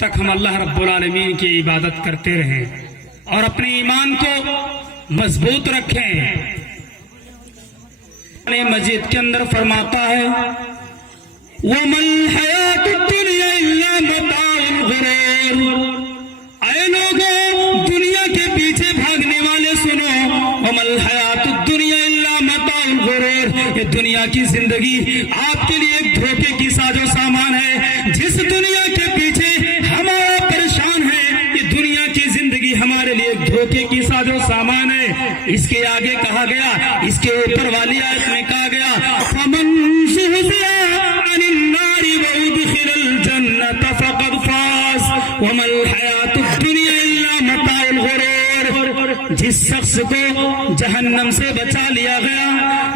تک ہم اللہ رب العالمین کی عبادت کرتے رہیں اور اپنے ایمان کو مضبوط رکھیں۔ قرآن مجید کے اندر فرماتا ہے وَمَا الْحَيَاةُ الدُّنْيَا إِلَّا مَتَاعُ الْغُرُورِ، اے لوگوں دنیا کے پیچھے بھاگنے والے سنو، وَمَا الْحَيَاةُ الدُّنْيَا إِلَّا مَتَاعُ الْغُرُورِ، یہ دنیا کی زندگی آپ کے لیے ایک دھوکے کی ساز و سامان ہے۔ جس دنیا کے پیچھے ہمارا پریشان ہے، یہ دنیا کی زندگی ہمارے لیے ایک دھوکے کی ساز و سامان ہے۔ اس کے آگے کہا گیا، اس کے اوپر والی آیت میں کہا گیا فَمَنْ زُحْزِحَ عَنِ النَّارِ وَأُدْخِلَ الْجَنَّةَ فَقَدْ فَازَ وَمَا الْحَيَاةُ الدُّنْيَا إِلَّا مَتَاعُ الْغُرُورِ۔ جس شخص کو جہنم سے بچا لیا گیا،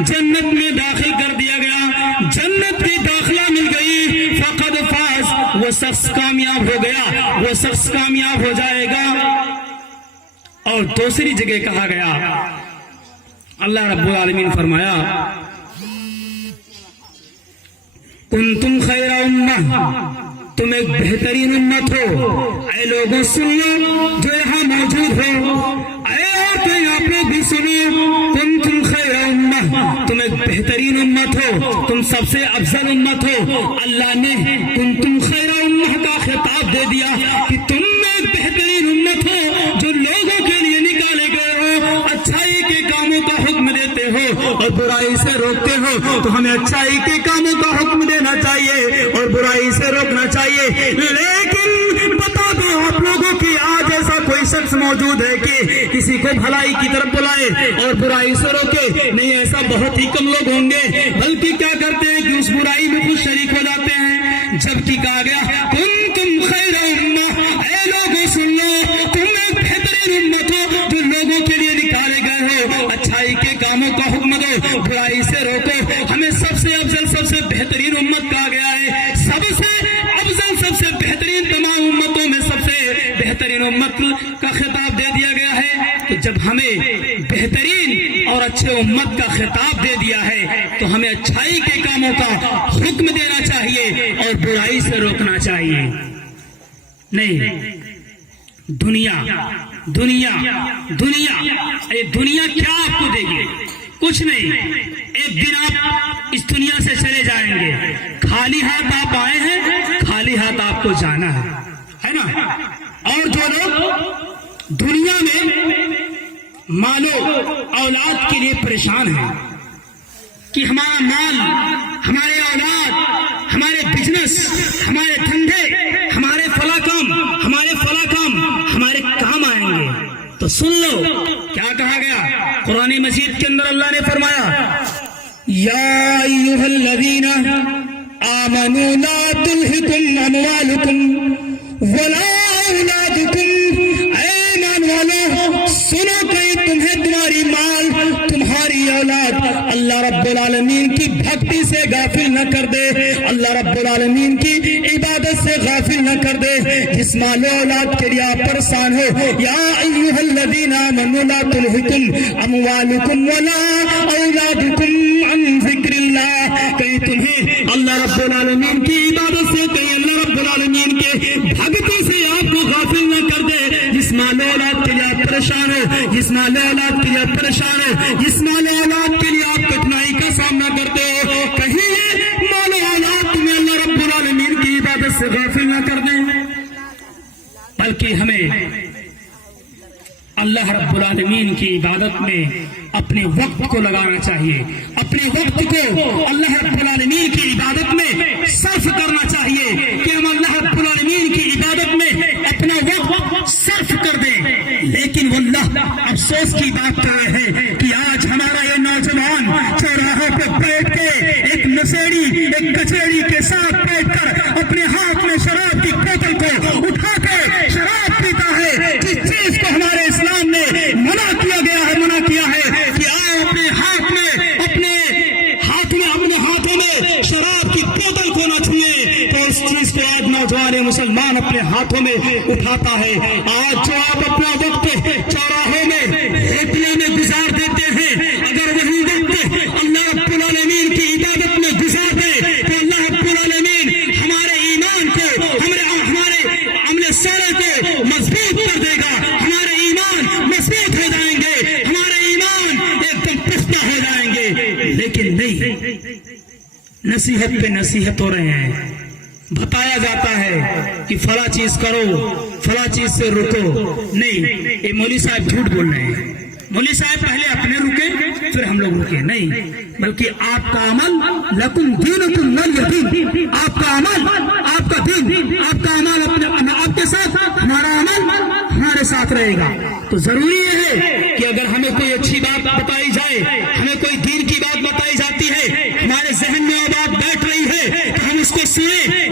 جنت میں داخل کر دیا گیا، جنت کی داخلہ مل گئی، فقد فاز، وہ شخص کامیاب ہو گیا، وہ شخص کامیاب ہو جائے گا۔ اور دوسری جگہ کہا گیا، اللہ رب العالمین فرمایا کنتم خیر امہ، تم ایک بہترین امت ہو۔ اے لوگوں سن لو جو یہاں موجود ہو، اے عورتیں آپ لوگ بھی سنو، کنتم خیر امہ، تم ایک بہترین امت ہو، تم سب سے افضل امت ہو۔ اللہ نے کنتم خیر امہ کا خطاب دے دیا کہ تم ایک بہترین امت ہو جو لوگوں کے لیے نکالے گئے ہو، اچھائی کے کاموں کا حکم دیتے ہو اور برائی سے روکتے ہو۔ تو ہمیں اچھائی کے کاموں کا حکم دینا چاہیے اور برائی سے روکنا چاہیے۔ لیکن بتا دو آپ لوگوں کی آج ایسا کوئی شخص موجود ہے کہ کسی کو بھلائی کی طرف بلائے اور برائی سے روکے؟ نہیں، ایسا بہت ہی کم لوگ ہوں گے، بلکہ کیا کرتے ہیں کہ اس برائی میں خود شریک ہو جاتے ہیں۔ جبکہ کہا گیا کنتم خیر امہ، اے لوگوں سن لو تم ایک بہترین امت ہو جو لوگوں کے لیے نکالے گئے ہو، اچھائی کے کاموں کا حکم دو، برائی سے روکو۔ ہمیں سب سے افضل، سب سے بہترین امت کہا گیا ہے، سب سے افضل، سب سے بہترین تمام امتوں میں سب سے بہترین امت کا خطاب دے دیا گیا ہے۔ تو جب ہمیں بہترین اور اچھے امت کا خطاب دے دیا ہے تو ہمیں اچھائی کے کاموں کا حکم دینا چاہیے اور برائی سے روکنا چاہیے۔ نہیں، دنیا دنیا دنیا، یہ دنیا کیا آپ کو دے گی؟ کچھ نہیں۔ ایک دن آپ اس دنیا سے چلے جائیں گے، خالی ہاتھ آپ آئے ہیں، خالی ہاتھ آپ کو جانا ہے نا۔ اور جو لوگ دنیا میں مالو اولاد کے لیے پریشان ہیں کہ ہمارا مال، ہمارے اولاد، ہمارے بزنس، ہمارے دھندے، ہمارے فلاں کام، ہمارے فلاں کام ہمارے کام آئیں گے، تو سن لو کیا کہا گیا قرآن مجید کے اندر۔ اللہ نے فرمایا یا ایھا الذین آمنوا لا تلہکم اموالکم ولا اولادکم، اے ایمان والو سنو کہیں تمہیں تمہاری مال، تمہاری اولاد اللہ رب العالمین کی بھکتی سے غافل نہ کر دے، اللہ رب العالمین کی عبادت سے غافل نہ کر دے۔ جس مال و اولاد کے لیے آپ پریشان ہو، یا ایھا الذین آمنوا لا تلہکم اموالکم ولا اولادکم عن ذکر اللہ، کہیں تمہیں اللہ رب العالمین کی عبادت سے، کہیں اللہ رب العالمین کے بھکتی سے آپ کو غافل نہ کر دے۔ جس مال و اولاد کے لیے آپ پریشان ہو، جس مال و اولاد کے لیے آپ پریشان ہو، جس مال و اولاد کے لیے آپ کٹھنائی کا سامنا کرتے ہو، کہیں یہ مال و اولاد تمہیں اللہ رب العالمین کی عبادت سے غافل نہ کر دیں، بلکہ ہمیں اللہ رب العالمین کی عبادت میں اپنے وقت کو لگانا چاہیے، اپنے وقت کو اللہ رب العالمین کی عبادت میں صرف کرنا چاہیے کہ ہم اللہ رب العالمین کی عبادت میں اپنا وقت صرف کر دیں۔ لیکن واللہ افسوس کی بات تو یہ ہے کہ آج ہمارا یہ نوجوان چوراہوں پہ بیٹھ کے ایک نشیڑی، ایک کچیڑی کے ساتھ بیٹھ کر اپنے ہاتھ میں شراب کی بوتل کو اٹھا کے شراب پیتا ہے، جس چیز کو ہمارے اسلام نے منع کیا گیا ہے، منع کیا ہے کہ آپ اپنے ہاتھ میں، اپنے ہاتھوں میں شراب کی بوتل کو نہ چھوئے، تو اس چیز کو آج نوجوان مسلمان اپنے ہاتھوں میں اٹھاتا ہے۔ آج جو آپ اپنا وقت چوراہوں میں ہوٹلوں میں گزار دیتے ہیں، اگر وہی وقت اللہ رب العالمین کی عبادت میں گزار دے تو اللہ رب العالمین ہمارے ایمان کو، ہمارے سارے کو مضبوط کر دے گا، ہمارے ایمان مضبوط ہو جائیں گے، ہمارے ایمان ایک دم پختہ ہو جائیں گے۔ لیکن نہیں، نصیحت پہ نصیحت ہو رہے ہیں، بتایا جاتا ہے کہ فلاں چیز کرو، فلاں چیز سے رکو۔ نہیں، یہ مولوی صاحب جھوٹ بول رہے ہیں۔ مولوی صاحب پہلے اپنے رکے پھر ہم لوگ رکے، نہیں، بلکہ آپ کا عمل لکم دینکم ولی دین، آپ کا عمل، آپ کا دین، آپ کا عمل آپ کے ساتھ، ہمارا عمل ہمارے ساتھ رہے گا۔ تو ضروری یہ ہے کہ اگر ہمیں کوئی اچھی بات بتائی جائے، ہمیں کوئی دین کی بات بتائی جاتی ہے، ہمارے ذہن میں وہ بات بیٹھ رہی ہے تو ہم اس کو سنیں،